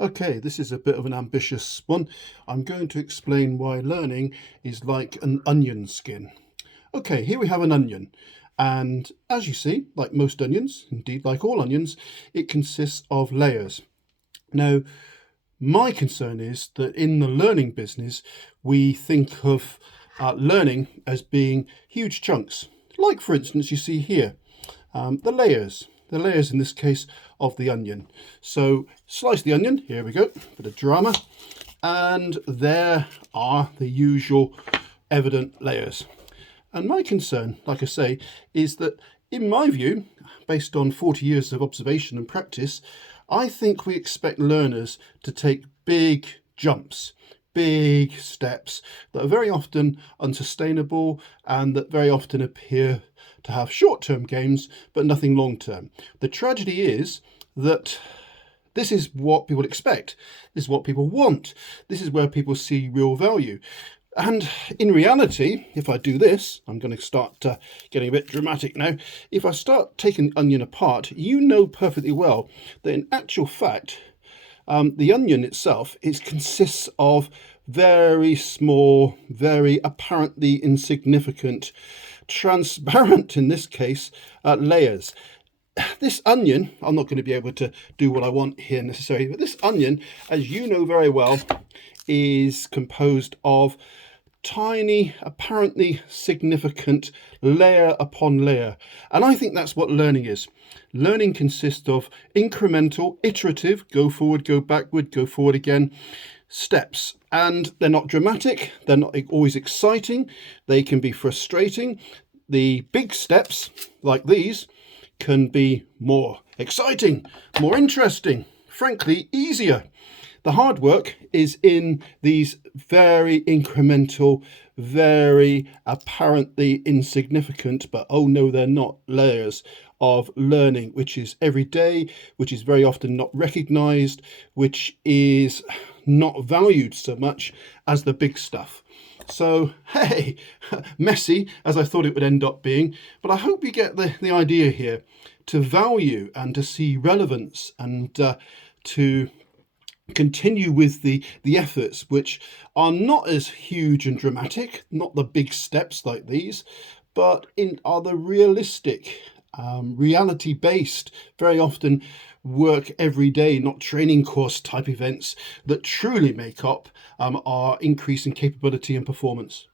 Okay, this is a bit of an ambitious one. I'm going to explain why learning is like an onion skin. Okay, here we have an onion. And as you see, like most onions, indeed like all onions, it consists of layers. Now, my concern is that in the learning business, we think of learning as being huge chunks. Like, for instance, you see here, the layers in this case of the onion. So slice the onion, here we go, bit of drama, and there are the usual evident layers. And my concern, like I say, is that in my view, based on 40 years of observation and practice, I think we expect learners to take big jumps, big steps that are very often unsustainable and that very often appear to have short-term gains but nothing long-term. The tragedy is that this is what people expect, this is what people want, this is where people see real value. And in reality, if I do this, I'm going to start getting a bit dramatic now. If I start taking the onion apart, you know perfectly well that in actual fact, the onion itself consists of very small, very apparently insignificant, transparent in this case, layers. This onion, I'm not going to be able to do what I want here necessarily, but this onion, as you know very well, is composed of tiny, apparently significant layer upon layer. And I think that's what learning is. Learning consists of incremental, iterative, go forward, go backward, go forward again, steps. And they're not dramatic, they're not always exciting, they can be frustrating. The big steps, like these, can be more exciting, more interesting, frankly, easier. The hard work is in these very incremental, very apparently insignificant, but oh no, they're not, layers of learning, which is every day, which is very often not recognized, which is not valued so much as the big stuff. So, hey, messy as I thought it would end up being, but I hope you get the idea here to value and to see relevance and to continue with the efforts which are not as huge and dramatic, not the big steps like these, but are the realistic, reality-based, very often work every day, not training course type events that truly make up our increase in capability and performance.